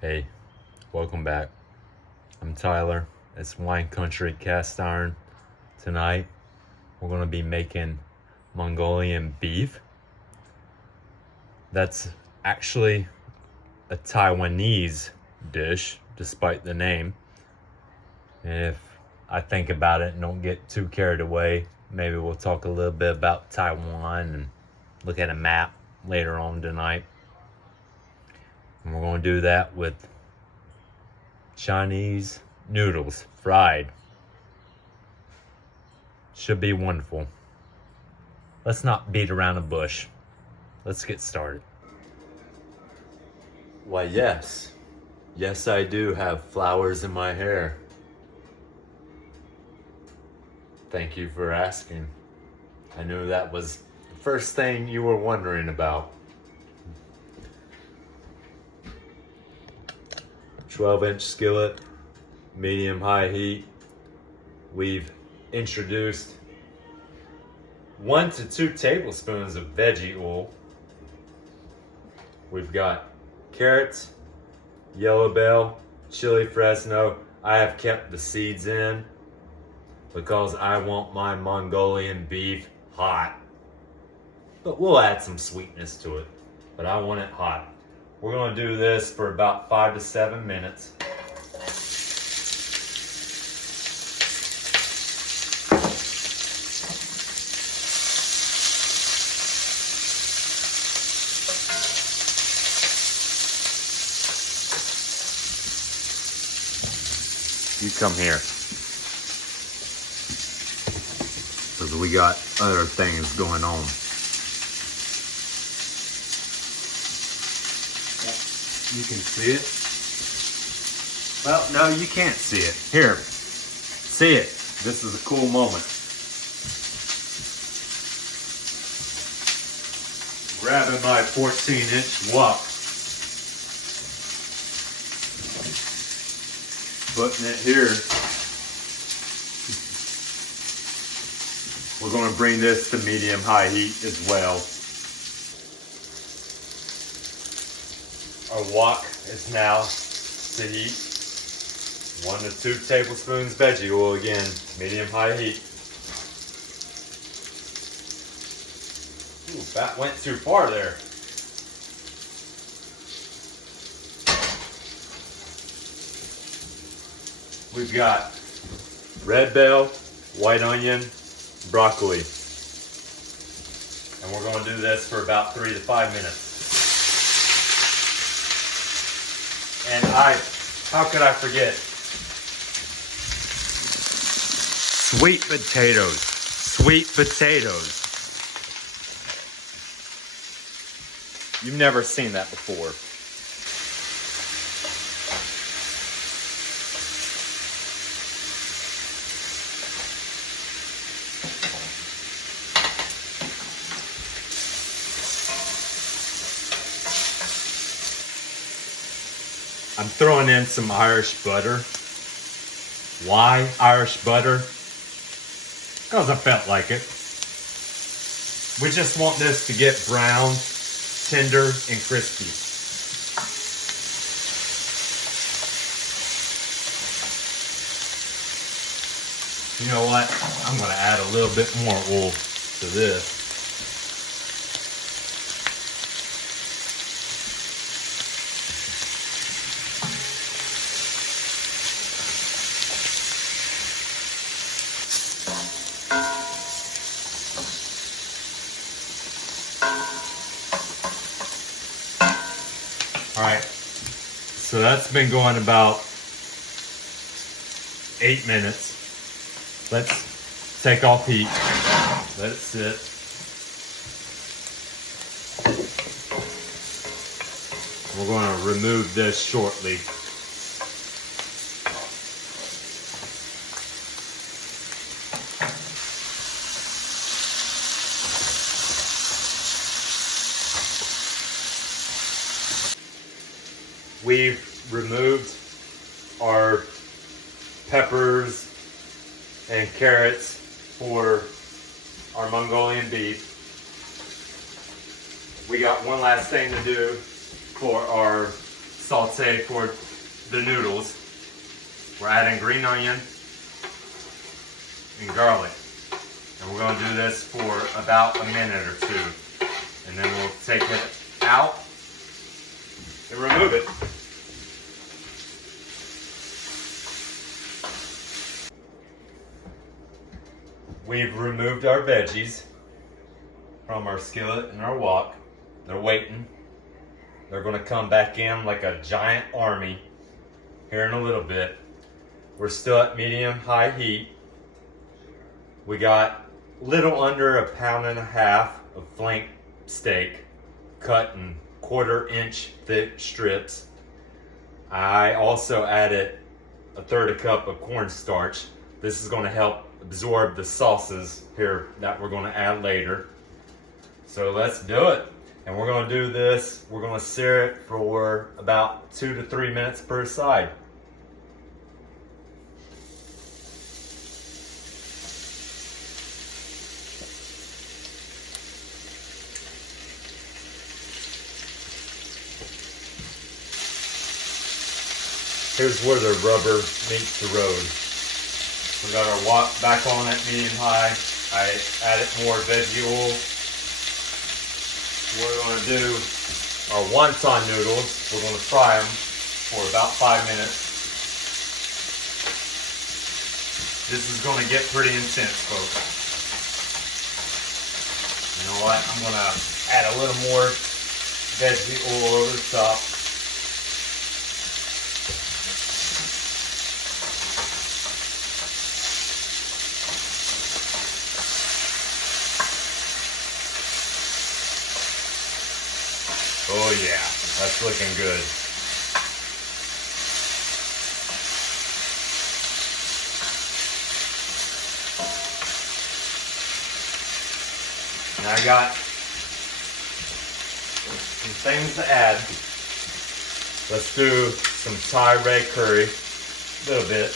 Hey, welcome back. I'm Tyler. It's Wine Country Cast Iron. Tonight, we're going to be making Mongolian beef. That's actually a Taiwanese dish, despite the name. And if I think about it and don't get too carried away, maybe we'll talk a little bit about Taiwan and look at a map later on tonight. And we're going to do that with Chinese noodles, fried. Should be wonderful. Let's not beat around the bush. Let's get started. Why, yes. Yes, I do have flowers in my hair. Thank you for asking. I knew that was the first thing you were wondering about. 12-inch skillet, medium-high heat. We've introduced 1 to 2 tablespoons of veggie oil. We've got carrots, yellow bell, chili fresno. I have kept the seeds in because I want my Mongolian beef hot. But we'll add some sweetness to it. But I want it hot. We're going to do this for about 5 to 7 minutes. You come here. Because we got other things going on. You can see it. Well, no, you can't see it. Here, see it. This is a cool moment. Grabbing my 14-inch wok. Putting it here. We're going to bring this to medium-high heat as well. Our wok is now to heat. 1 to 2 tablespoons veggie oil again, medium-high heat. Ooh, that went too far there. We've got red bell, white onion, broccoli. And we're going to do this for about 3 to 5 minutes. And how could I forget? Sweet potatoes. Sweet potatoes. You've never seen that before. I'm throwing in some Irish butter. Why Irish butter? Because I felt like it. We just want this to get brown, tender, and crispy. You know what? I'm going to add a little bit more oil to this. All right, so that's been going about 8 minutes. Let's take off heat, let it sit. We're going to remove this shortly. We've removed our peppers and carrots for our Mongolian beef. We got one last thing to do for our saute for the noodles. We're adding green onion and garlic. And we're gonna do this for about a minute or two. And then we'll take it out and remove it. We've removed our veggies from our skillet and our wok. They're waiting. They're gonna come back in like a giant army here in a little bit. We're still at medium-high heat. We got little under 1.5 pounds of flank steak cut in 1/4-inch thick strips. I also added 1/3 cup of cornstarch. This is gonna help absorb the sauces here that we're gonna add later. So let's do it. And we're gonna do this, we're gonna sear it for about 2 to 3 minutes per side. Here's where the rubber meets the road. We got our wok back on at medium-high. I added more veggie oil. We're going to do our wonton noodles. We're going to fry them for about 5 minutes. This is going to get pretty intense, folks. You know what? I'm going to add a little more veggie oil over the top. Oh yeah, that's looking good. Now I got some things to add. Let's do some Thai red curry, a little bit.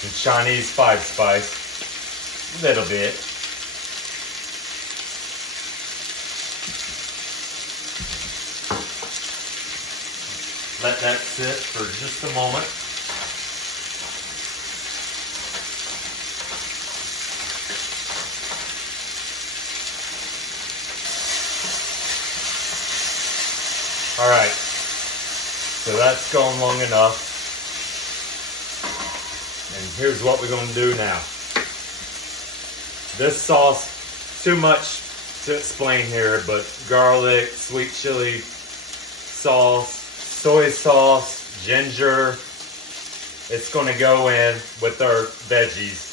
Some Chinese 5-spice, a little bit. Let that sit for just a moment. All right, so that's going long enough. And here's what we're gonna do now. This sauce, too much to explain here, but garlic, sweet chili sauce, soy sauce, ginger. It's going to go in with our veggies.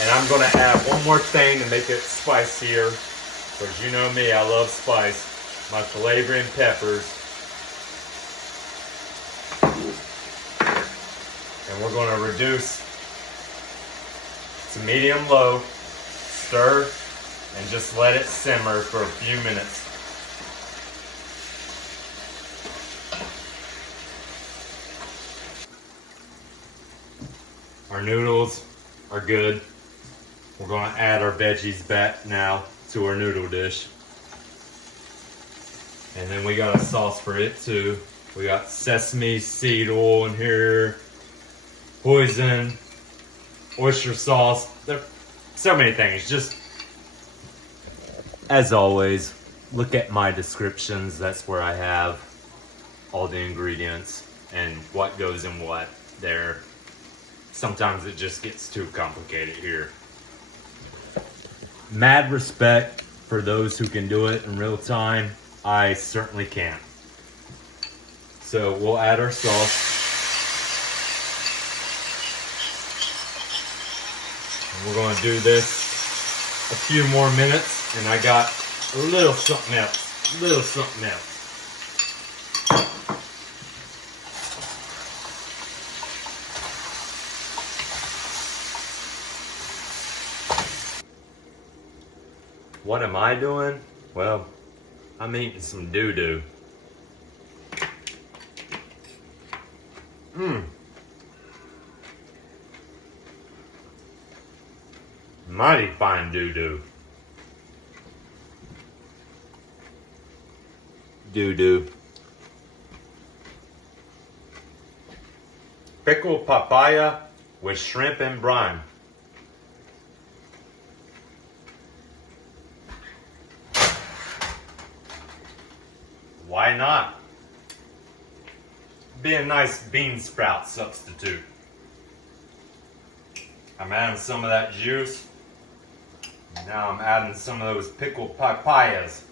And I'm going to add one more thing to make it spicier. Because you know me, I love spice. My Calabrian peppers. And we're going to reduce to medium-low. Stir and just let it simmer for a few minutes. Our noodles are good. We're going to add our veggies back now to our noodle dish. And then we got a sauce for it too. We got sesame seed oil in here, poison, oyster sauce. There so many things. Just as always, look at my descriptions. That's where I have all the ingredients and what goes in what there. Sometimes it just gets too complicated here. Mad respect for those who can do it in real time. I certainly can't. So we'll add our sauce. We're going to do this a few more minutes, and I got a little something else, What am I doing? Well, I'm eating some doo-doo. Mighty fine doo-doo. Doo-doo. Pickled papaya with shrimp and brine. Why not? Be a nice bean sprout substitute. I'm adding some of that juice. Now I'm adding some of those pickled papayas.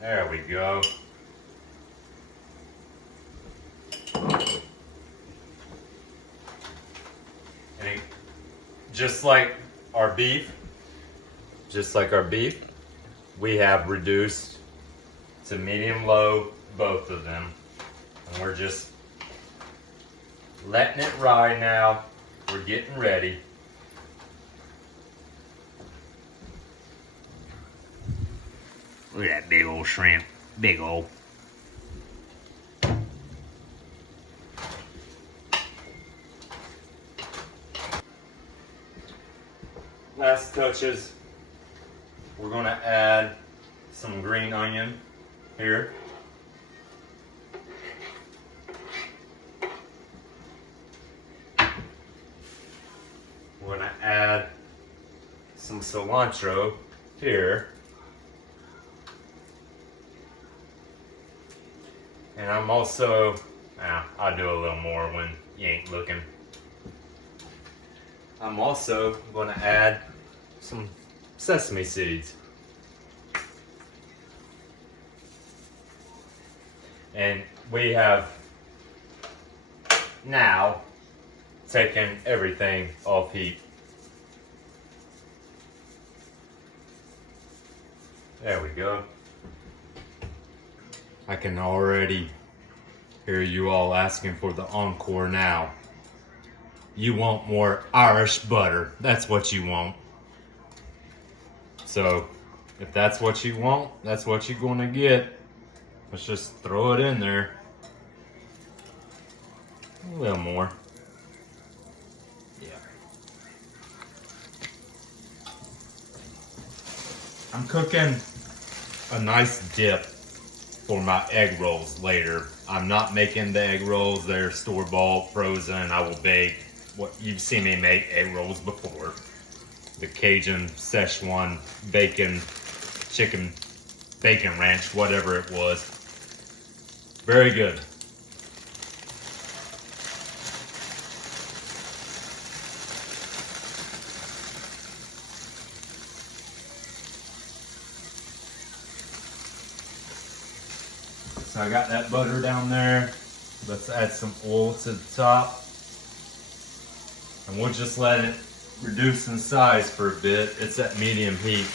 There we go. And just like our beef, we have reduced to medium-low, both of them. And we're just letting it ride now. We're getting ready. Look at that big old shrimp. Big old. Last touches. We're going to add some green onion here. We're going to add some cilantro here. And I'm also, I'll do a little more when you ain't looking. I'm also going to add some sesame seeds. And we have now taken everything off heat. There we go. I can already hear you all asking for the encore now. You want more Irish butter. That's what you want. So, if that's what you want, that's what you're gonna get. Let's just throw it in there. A little more. Yeah. I'm cooking a nice dip for my egg rolls later. I'm not making the egg rolls. They're store-bought, frozen. I will bake. What you've seen me make egg rolls before. The Cajun, Szechuan, bacon, chicken, bacon ranch, whatever it was. Very good. So I got that butter down there. Let's add some oil to the top. And we'll just let it reduce in size for a bit. It's at medium heat.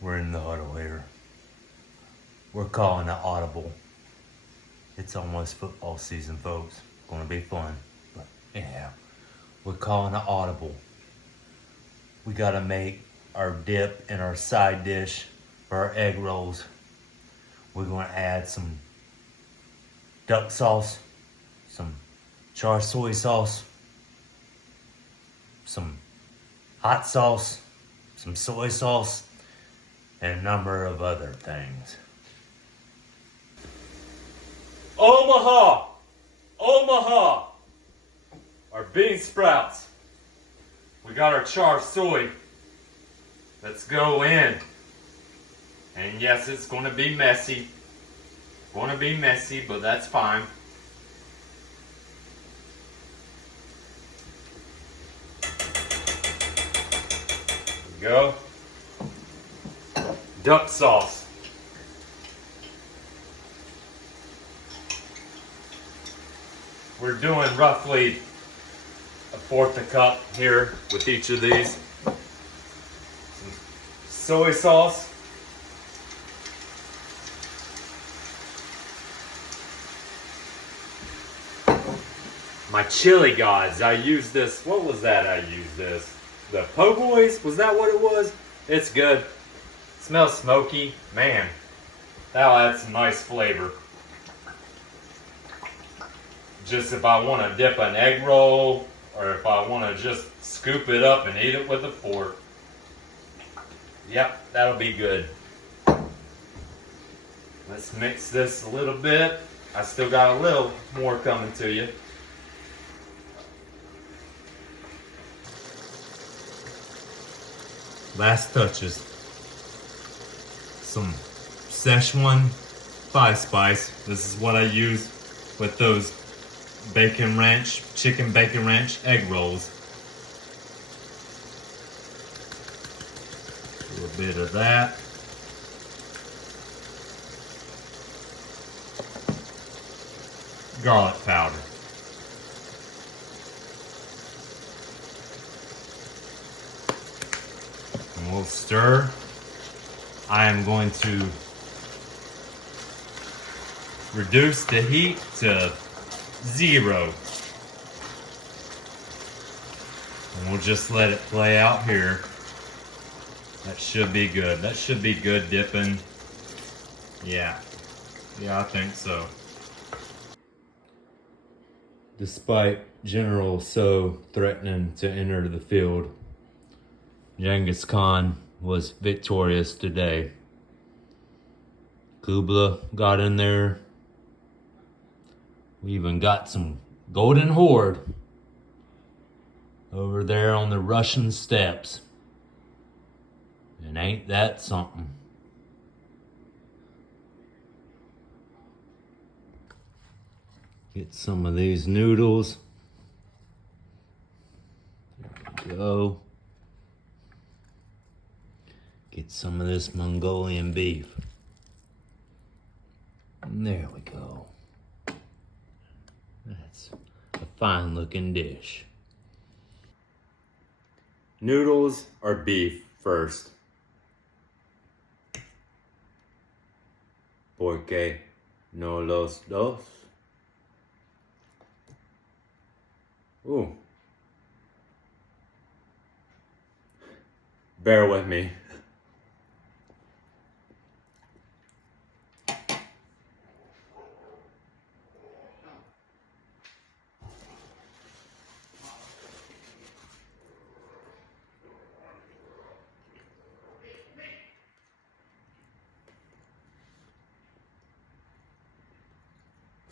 We're in the huddle here. We're calling it audible. It's almost football season, folks. Gonna be fun. But anyhow, we're calling it audible. We gotta make our dip and our side dish for our egg rolls. We're gonna add some duck sauce, some char soy sauce, some hot sauce, some soy sauce, and a number of other things. Omaha! Omaha! Our bean sprouts. We got our char soy. Let's go in. And yes, it's going to be messy. Going to be messy, but that's fine. There we go. Duck sauce. We're doing roughly 1/4 cup here with each of these. Some soy sauce. My chili gods, I used this, what was that I used this? The po' boys, was that what it was? It's good. Smells smoky, man. That'll add some nice flavor. just if I want to dip an egg roll, or if I want to just scoop it up and eat it with a fork. Yep, that'll be good. Let's mix this a little bit. I still got a little more coming to you. Last touches. Some Szechuan 5-spice. This is what I use with those chicken bacon ranch egg rolls. A little bit of that. Garlic powder. And we'll stir. I am going to reduce the heat to 0. And we'll just let it play out here. That should be good. That should be good dipping. Yeah. Yeah, I think so. Despite General So threatening to enter the field, Genghis Khan was victorious today. Kubla got in there. We even got some golden horde over there on the Russian steppes. And ain't that something? Get some of these noodles. There we go. Get some of this Mongolian beef. And there we go. That's a fine looking dish. Noodles or beef first. Porque no los dos. Ooh. Bear with me.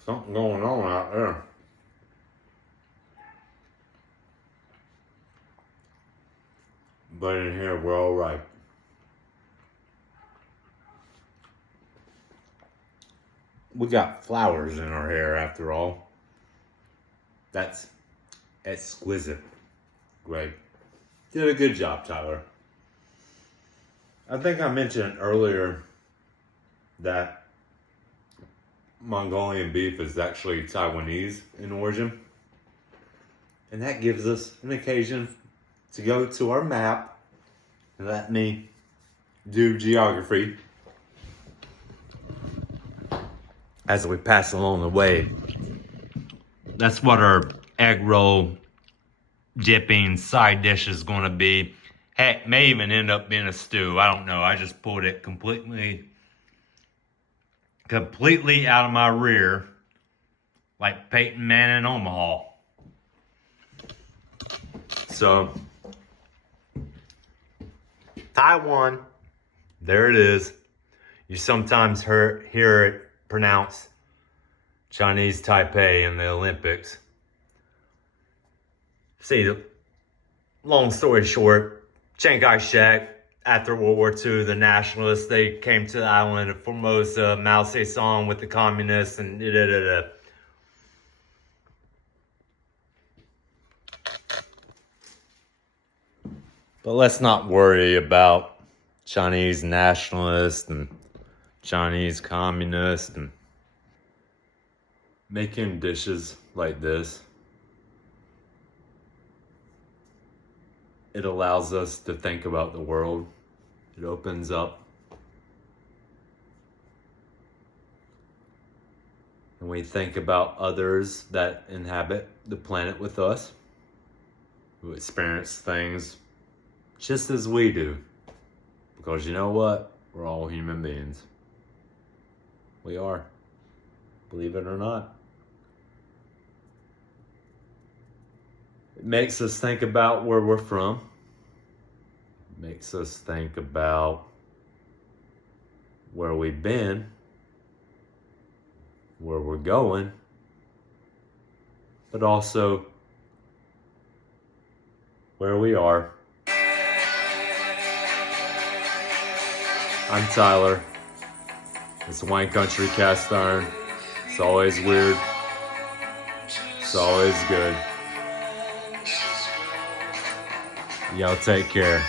Something going on out there. But in here, we're all right. We got flowers in our hair after all. That's exquisite. Great. Did a good job, Tyler. I think I mentioned earlier that Mongolian beef is actually Taiwanese in origin. And that gives us an occasion to go to our map and let me do geography as we pass along the way. That's what our egg roll dipping side dish is going to be. Heck, may even end up being a stew. I don't know. I just pulled it completely out of my rear, like Peyton Manning Omaha. So, Taiwan, there it is. You sometimes hear it pronounced Chinese Taipei in the Olympics. See, long story short, Chiang Kai-shek, after World War II, the nationalists, they came to the island of Formosa, Mao Zedong with the communists, and da-da-da-da. But let's not worry about Chinese nationalists and Chinese communists and making dishes like this. It allows us to think about the world. It opens up. And we think about others that inhabit the planet with us, who experience things just as we do. Because you know what? We're all human beings. We are. Believe it or not. It makes us think about where we're from. It makes us think about where we've been, where we're going, but also where we are. I'm Tyler. It's Wine Country Cast Iron. It's always weird. It's always good. Y'all take care.